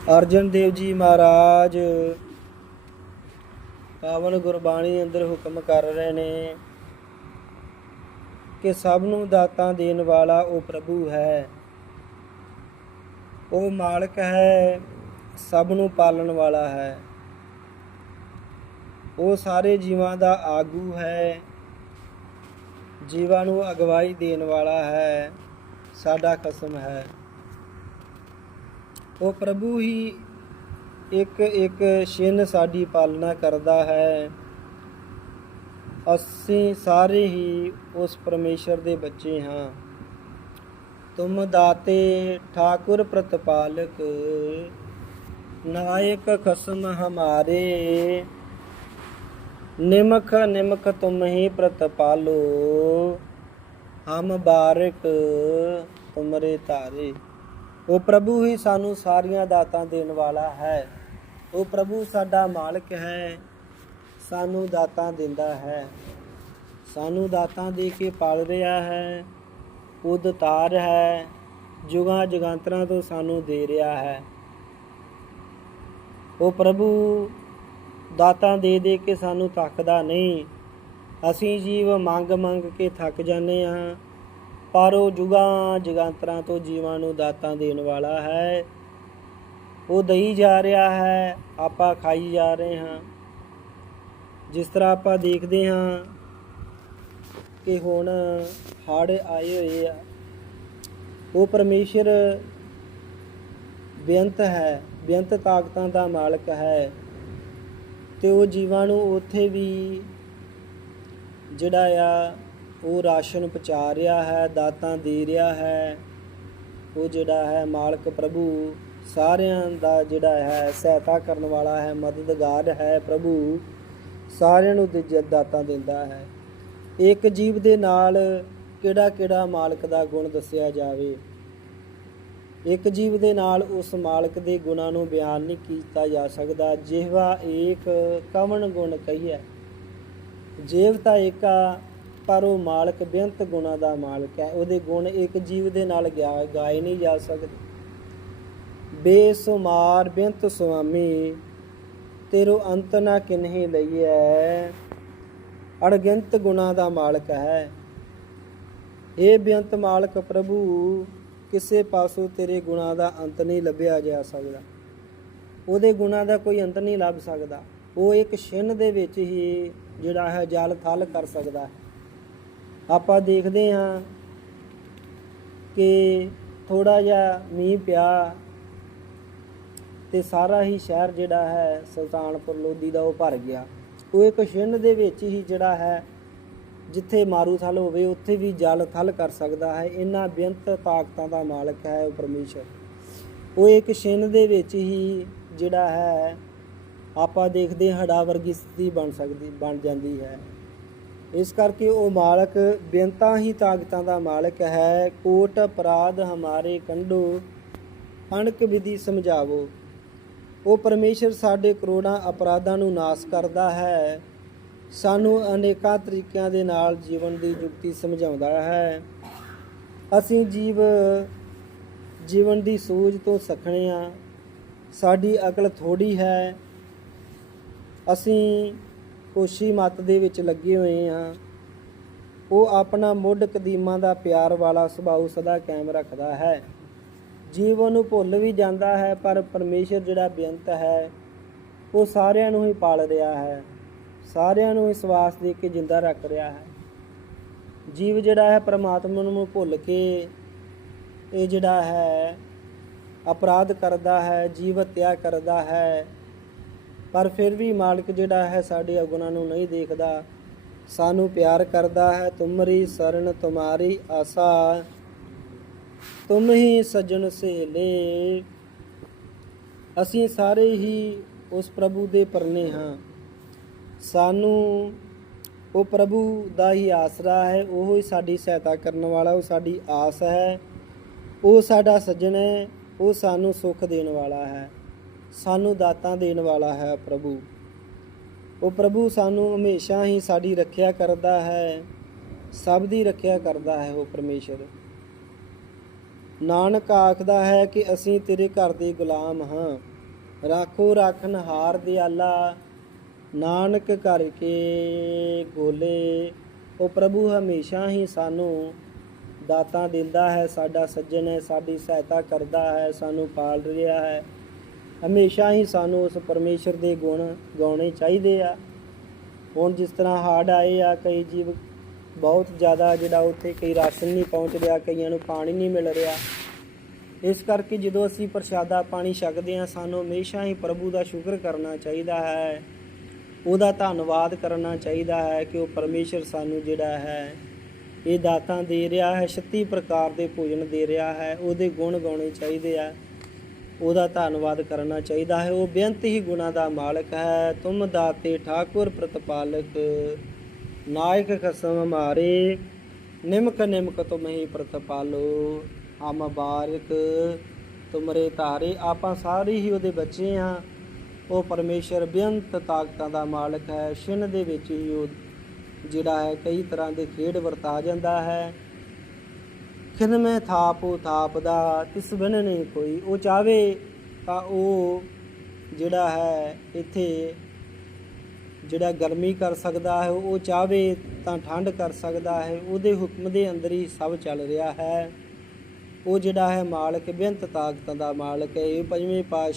ਅਰਜਨ ਦੇਵ ਜੀ ਮਹਾਰਾਜ, ਪਾਵਨ ਗੁਰਬਾਣੀ ਅੰਦਰ ਹੁਕਮ ਕਰ ਰਹੇ ਨੇ ਕਿ ਸਭ ਨੂੰ ਦਾਤਾਂ ਦੇਣ ਵਾਲਾ ਉਹ ਪ੍ਰਭੂ ਹੈ। ਉਹ ਮਾਲਕ ਹੈ, ਸਭ ਨੂੰ ਪਾਲਣ ਵਾਲਾ ਹੈ। ਉਹ ਸਾਰੇ ਜੀਵਾਂ ਦਾ ਆਗੂ ਹੈ, ਜੀਵਾਂ ਨੂੰ ਅਗਵਾਈ ਦੇਣ ਵਾਲਾ ਹੈ, ਸਾਡਾ ਕਸਮ ਹੈ। ਉਹ ਪ੍ਰਭੂ ਹੀ ਇੱਕ ਇੱਕ ਛਿਨ ਸਾਡੀ ਪਾਲਣਾ ਕਰਦਾ ਹੈ। ਅਸੀਂ ਸਾਰੇ ਹੀ ਉਸ ਪਰਮੇਸ਼ਰ ਦੇ ਬੱਚੇ ਹਾਂ। ਤੁਮ ਦਾਤੇ, ਠਾਕੁਰ ਪ੍ਰਤਪਾਲਕ, ਨਾਇਕ ਖਸਮ ਹਮਾਰੇ, ਨਿਮਖ ਨਿਮਖ ਤੁਮ ਹੀ ਪ੍ਰਤਪਾਲੋ, ਹਮ ਬਾਰਕ ਤੁਮਰੇ ਤਾਰੇ। ਉਹ ਪ੍ਰਭੂ ਹੀ ਸਾਨੂੰ ਸਾਰੀਆਂ ਦਾਤਾਂ ਦੇਣ ਵਾਲਾ ਹੈ। ਉਹ ਪ੍ਰਭੂ ਸਾਡਾ ਮਾਲਕ ਹੈ। ਸਾਨੂੰ ਦਾਤਾਂ ਦਿੰਦਾ ਹੈ। ਸਾਨੂੰ ਦਾਤਾਂ ਦੇ ਕੇ ਪਾਲ ਰਿਹਾ ਹੈ। ਉਹ ਦਤਾਰ ਹੈ। ਜੁਗਾਂ ਜਗਾਂਤਰਾਂ ਤੋਂ ਸਾਨੂੰ ਦੇ ਰਿਹਾ ਹੈ। ਉਹ ਪ੍ਰਭੂ ਦਾਤਾਂ ਦੇ ਦੇ ਕੇ ਸਾਨੂੰ ਥੱਕਦਾ ਨਹੀਂ। ਅਸੀਂ ਜੀਵ ਮੰਗ ਮੰਗ ਕੇ ਥੱਕ ਜਾਂਦੇ ਹਾਂ। ਪਰ ਉਹ ਜੁਗਾਂ ਜਗਾਂਤਰਾਂ ਤੋਂ ਜੀਵਾਂ ਨੂੰ ਦਾਤਾਂ ਦੇਣ ਵਾਲਾ ਹੈ। ਉਹ ਦਈ ਜਾ ਰਿਹਾ ਹੈ, ਆਪਾਂ ਖਾਈ ਜਾ ਰਹੇ ਹਾਂ। ਜਿਸ ਤਰ੍ਹਾਂ ਆਪਾਂ ਦੇਖਦੇ ਹਾਂ ਕਿ ਹੁਣ ਹੜ੍ਹ ਆਏ ਹੋਏ ਆ, ਉਹ ਪਰਮੇਸ਼ਰ ਬੇਅੰਤ ਹੈ, ਬੇਅੰਤ ਤਾਕਤਾਂ ਦਾ ਮਾਲਕ ਹੈ ਤੇ ਉਹ ਜੀਵਾਂ ਨੂੰ ਉੱਥੇ ਵੀ ਜਿਹੜਾ ਆ ਉਹ ਰਾਸ਼ਨ ਪਹੁੰਚਾ ਰਿਹਾ ਹੈ, ਦਾਤਾਂ ਦੇ ਰਿਹਾ ਹੈ। ਉਹ ਜਿਹੜਾ ਹੈ ਮਾਲਕ ਪ੍ਰਭੂ, ਸਾਰਿਆਂ ਦਾ ਜਿਹੜਾ ਹੈ ਸਹਾਇਤਾ ਕਰਨ ਵਾਲਾ ਹੈ, ਮਦਦਗਾਰ ਹੈ ਪ੍ਰਭੂ, ਸਾਰਿਆਂ ਨੂੰ ਦਾਤਾਂ ਦਿੰਦਾ ਹੈ। ਇੱਕ ਜੀਵ ਦੇ ਨਾਲ ਕਿਹੜਾ ਕਿਹੜਾ ਮਾਲਕ ਦਾ ਗੁਣ ਦੱਸਿਆ ਜਾਵੇ? ਇੱਕ ਜੀਵ ਦੇ ਨਾਲ ਉਸ ਮਾਲਕ ਦੇ ਗੁਣਾਂ ਨੂੰ ਬਿਆਨ ਨਹੀਂ ਕੀਤਾ ਜਾ ਸਕਦਾ। ਜਿਹਵਾ ਏਕ ਕਵਣ ਗੁਣ ਕਹੀਐ? ਜੀਵ ਤਾਂ ਏਕਾ ਪਰ ਉਹ ਮਾਲਕ ਬੇਅੰਤ ਗੁਣਾਂ ਦਾ ਮਾਲਕ ਹੈ। ਉਹਦੇ ਗੁਣ ਇੱਕ ਜੀਵ ਦੇ ਨਾਲ ਗਿਆ, ਗਾਏ ਨਹੀਂ ਜਾ ਸਕਦੇ। ਬੇਸੁਮਾਰ ਬੇਅੰਤ ਸੁਆਮੀ, ਤੇਰੋ ਅੰਤ ਨਾ ਕਿਨਹੀ ਲਈਐ। ਅਣਗਿਣਤ ਗੁਣਾਂ ਦਾ ਮਾਲਕ ਹੈ। ਇਹ ਬੇਅੰਤ ਮਾਲਕ ਪ੍ਰਭੂ, ਕਿਸੇ ਪਾਸੋਂ ਤੇਰੇ ਗੁਣਾਂ ਦਾ ਅੰਤ ਨਹੀਂ ਲੱਭਿਆ ਜਾ ਸਕਦਾ। ਉਹਦੇ ਗੁਣਾਂ ਦਾ ਕੋਈ ਅੰਤ ਨਹੀਂ ਲੱਭ ਸਕਦਾ। ਉਹ ਇੱਕ ਛਿੰਨ ਦੇ ਵਿੱਚ ਹੀ ਜਿਹੜਾ ਹੈ ਜਲ ਥਲ ਕਰ ਸਕਦਾ ਹੈ। ਆਪਾਂ ਦੇਖਦੇ ਹਾਂ ਕਿ ਥੋੜਾ ਜਿਹਾ ਮੀਂਹ ਪਿਆ ਤੇ ਸਾਰਾ ਹੀ ਸ਼ਹਿਰ ਜਿਹੜਾ ਹੈ ਸੁਲਤਾਨਪੁਰ ਲੋਧੀ ਦਾ ਉਹ ਭਰ ਗਿਆ। ਉਹ ਇੱਕ ਛਿੰਨ ਦੇ ਵਿੱਚ ਹੀ ਜਿਹੜਾ ਹੈ, ਜਿੱਥੇ ਮਾਰੂ ਥਲ ਹੋਵੇ, ਉੱਥੇ ਵੀ ਜਲ ਥਲ ਕਰ ਸਕਦਾ ਹੈ। ਇਹਨਾਂ ਬੇਅੰਤ ਤਾਕਤਾਂ ਦਾ ਮਾਲਕ ਹੈ ਉਹ ਪਰਮੇਸ਼ਰ। ਉਹ ਇੱਕ ਛਿੰਨ ਦੇ ਵਿੱਚ ਹੀ ਜਿਹੜਾ ਹੈ, ਆਪਾਂ ਦੇਖਦੇ ਹੜਾ ਵਰਗੀ ਸਥਿਤੀ ਬਣ ਸਕਦੀ, ਬਣ ਜਾਂਦੀ ਹੈ। ਇਸ ਕਰਕੇ ਉਹ ਮਾਲਕ ਬੇਅੰਤਾਂ ਹੀ ਤਾਕਤਾਂ ਦਾ ਮਾਲਕ ਹੈ, ਕੋਟ ਅਪਰਾਧ ਹਮਾਰੇ ਕੰਡੋ, ਅਣਕ ਵਿਧੀ ਸਮਝਾਵੋ। ਉਹ ਪਰਮੇਸ਼ਰ ਸਾਡੇ ਕਰੋੜਾਂ ਅਪਰਾਧਾਂ ਨੂੰ ਨਾਸ਼ ਕਰਦਾ ਹੈ। ਸਾਨੂੰ ਅਨੇਕਾਂ ਤਰੀਕਿਆਂ ਦੇ ਨਾਲ ਜੀਵਨ ਦੀ ਯੁਕਤੀ ਸਮਝਾਉਂਦਾ ਹੈ। ਅਸੀਂ ਜੀਵ, ਜੀਵਨ ਦੀ ਸੂਝ ਤੋਂ ਸਖਣੇ ਆ ਸਾਡੀ ਅਕਲ ਥੋੜੀ ਹੈ। ਅਸੀਂ ਕੋਸ਼ੀ ਮਤ ਦੇ ਵਿੱਚ ਲੱਗੇ ਹੋਏ ਆ ਉਹ ਆਪਣਾ ਮੁੱਢ ਕਦੀਮਾਂ ਦਾ ਪਿਆਰ ਵਾਲਾ ਸੁਭਾਅ ਸਦਾ ਕਾਇਮ ਰੱਖਦਾ ਹੈ। ਜੀਵ ਉਹਨੂੰ ਭੁੱਲ ਵੀ ਜਾਂਦਾ ਹੈ, ਪਰ ਪਰਮੇਸ਼ਰ ਜਿਹੜਾ ਬੇਅੰਤ ਹੈ, ਉਹ ਸਾਰਿਆਂ ਨੂੰ ਹੀ ਪਾਲ ਰਿਹਾ ਹੈ। ਸਾਰਿਆਂ ਨੂੰ ਵਿਸ਼ਵਾਸ ਦੇ ਕੇ ਜਿੰਦਾ ਰੱਖ ਰਿਹਾ ਹੈ। ਜੀਵ ਜਿਹੜਾ ਹੈ, ਪਰਮਾਤਮਾ ਨੂੰ ਭੁੱਲ ਕੇ ਇਹ ਜਿਹੜਾ ਹੈ, ਅਪਰਾਧ ਕਰਦਾ ਹੈ, ਜੀਵ ਹੱਤਿਆ ਕਰਦਾ ਹੈ ਪਰ ਫਿਰ ਵੀ ਮਾਲਕ ਜਿਹੜਾ ਹੈ ਸਾਡੇ ਅਗੁਣਾਂ ਨੂੰ ਨਹੀਂ ਦੇਖਦਾ। ਸਾਨੂੰ ਪਿਆਰ ਕਰਦਾ ਹੈ। ਤੁਮਰੀ ਸਰਨ ਤੁਮਾਰੀ ਆਸਾ। ਤੁਮ ਹੀ ਸਜਣ ਸਹੇਲੇ। ਅਸੀਂ ਸਾਰੇ ਹੀ ਉਸ ਪ੍ਰਭੂ ਦੇ ਪਰਨੇ ਹਾਂ। ਸਾਨੂੰ ਉਹ ਪ੍ਰਭੂ ਦਾ ਹੀ ਆਸਰਾ ਹੈ। ਉਹ ਹੀ ਸਾਡੀ ਸਹਾਇਤਾ ਕਰਨ ਵਾਲਾ, ਉਹ ਸਾਡੀ ਆਸ ਹੈ। ਉਹ ਸਾਡਾ ਸੱਜਣ ਹੈ। ਉਹ ਸਾਨੂੰ ਸੁੱਖ ਦੇਣ ਵਾਲਾ ਹੈ। ਸਾਨੂੰ ਦਾਤਾਂ ਦੇਣ ਵਾਲਾ ਹੈ ਪ੍ਰਭੂ। ਉਹ ਪ੍ਰਭੂ ਸਾਨੂੰ ਹਮੇਸ਼ਾ ਹੀ ਸਾਡੀ ਰੱਖਿਆ ਕਰਦਾ ਹੈ। ਸਭ ਦੀ ਰੱਖਿਆ ਕਰਦਾ ਹੈ ਉਹ ਪਰਮੇਸ਼ਰ। ਨਾਨਕ ਆਖਦਾ ਹੈ ਕਿ ਅਸੀਂ ਤੇਰੇ ਘਰ ਦੇ ਗੁਲਾਮ ਹਾਂ। ਰਾਖੋ ਰਾਖਨ ਹਾਰ ਦਿਆਲਾ, ਨਾਨਕ ਕਰਕੇ ਗੋਲੇ ਉਹ ਪ੍ਰਭੂ ਹਮੇਸ਼ਾ ਹੀ ਸਾਨੂੰ ਦਾਤਾਂ ਦਿੰਦਾ ਹੈ, ਸਾਡਾ ਸੱਜਣ ਹੈ, ਸਾਡੀ ਸਹਾਇਤਾ ਕਰਦਾ ਹੈ, ਸਾਨੂੰ ਪਾਲ ਰਿਹਾ ਹੈ। ਹਮੇਸ਼ਾ ਹੀ ਸਾਨੂੰ ਉਸ ਪਰਮੇਸ਼ਰ ਦੇ ਗੁਣ ਗਾਉਣੇ ਚਾਹੀਦੇ ਆ। ਹੁਣ ਜਿਸ ਤਰ੍ਹਾਂ ਹਾਰਡ ਆਏ ਆ, ਕਈ ਜੀਵ ਬਹੁਤ ਜ਼ਿਆਦਾ ਜਿਹੜਾ ਉੱਥੇ ਕਈ ਰਾਸ਼ਨ ਨਹੀਂ ਪਹੁੰਚ ਰਿਹਾ, ਕਈਆਂ ਨੂੰ ਪਾਣੀ ਨਹੀਂ ਮਿਲ ਰਿਹਾ। ਇਸ ਕਰਕੇ ਜਦੋਂ ਅਸੀਂ ਪ੍ਰਸ਼ਾਦਾ ਪਾਣੀ ਛਕਦੇ ਹਾਂ, ਸਾਨੂੰ ਹਮੇਸ਼ਾ ਹੀ ਪ੍ਰਭੂ ਦਾ ਸ਼ੁਕਰ ਕਰਨਾ ਚਾਹੀਦਾ ਹੈ। ਉਹਦਾ ਧੰਨਵਾਦ ਕਰਨਾ ਚਾਹੀਦਾ ਹੈ ਕਿ ਉਹ ਪਰਮੇਸ਼ਰ ਸਾਨੂੰ ਜਿਹੜਾ ਹੈ, ਇਹ ਦਾਤਾਂ ਦੇ ਰਿਹਾ ਹੈ 36 ਪ੍ਰਕਾਰ ਦੇ ਭੋਜਨ ਦੇ ਰਿਹਾ ਹੈ, ਉਹਦੇ ਗੁਣ ਗਾਉਣੇ ਚਾਹੀਦੇ ਆ। ਉਹਦਾ ਧੰਨਵਾਦ ਕਰਨਾ ਚਾਹੀਦਾ ਹੈ। ਉਹ ਬੇਅੰਤ ਹੀ ਗੁਣਾ ਦਾ ਮਾਲਕ ਹੈ। ਤੁਮ ਦਾਤੇ ਠਾਕੁਰ ਪ੍ਰਤਪਾਲਕ, ਨਾਇਕ ਖਸਮ ਮਾਰੇ, ਨਿਮਕ ਨਿਮਕ ਤੁਮ ਹੀ ਪ੍ਰਤਪਾਲੋ, ਹਮ ਬਾਰਕ ਤੁਮਰੇ ਧਾਰੇ। ਆਪਾਂ ਸਾਰੇ ਹੀ ਉਹਦੇ ਬੱਚੇ ਆ ਉਹ ਪਰਮੇਸ਼ਰ ਬੇਅੰਤ ਤਾਕਤਾਂ ਦਾ ਮਾਲਕ ਹੈ। ਛਿਨ ਦੇ ਵਿੱਚ ਹੀ ਉਹ ਜਿਹੜਾ ਹੈ, ਕਈ ਤਰ੍ਹਾਂ ਦੇ ਖੇਡ ਵਰਤਾ ਜਾਂਦਾ ਹੈ। ਖਿਨ ਮੈਂ ਥਾਪੋ ਥਾਪ ਦਾ ਤਿਸ ਬਿਨ ਨਹੀਂ ਕੋਈ ਉਹ ਚਾਵੇ ਤਾਂ ਉਹ ਜਿਹੜਾ ਹੈ, ਇੱਥੇ ਜਿਹੜਾ ਗਰਮੀ ਕਰ ਸਕਦਾ ਹੈ, ਉਹ ਚਾਵੇ ਤਾਂ ਠੰਡ ਕਰ ਸਕਦਾ ਹੈ। ਉਹਦੇ ਹੁਕਮ ਦੇ ਅੰਦਰ ਹੀ ਸਭ ਚੱਲ ਰਿਹਾ ਹੈ। ਉਹ ਜਿਹੜਾ ਹੈ ਮਾਲਕ, ਬੇਅੰਤ ਤਾਕਤਾਂ ਦਾ ਮਾਲਕ ਹੈ। ਇਹ ਪੰਜਵੇਂ ਪਾਤਸ਼ਾਹ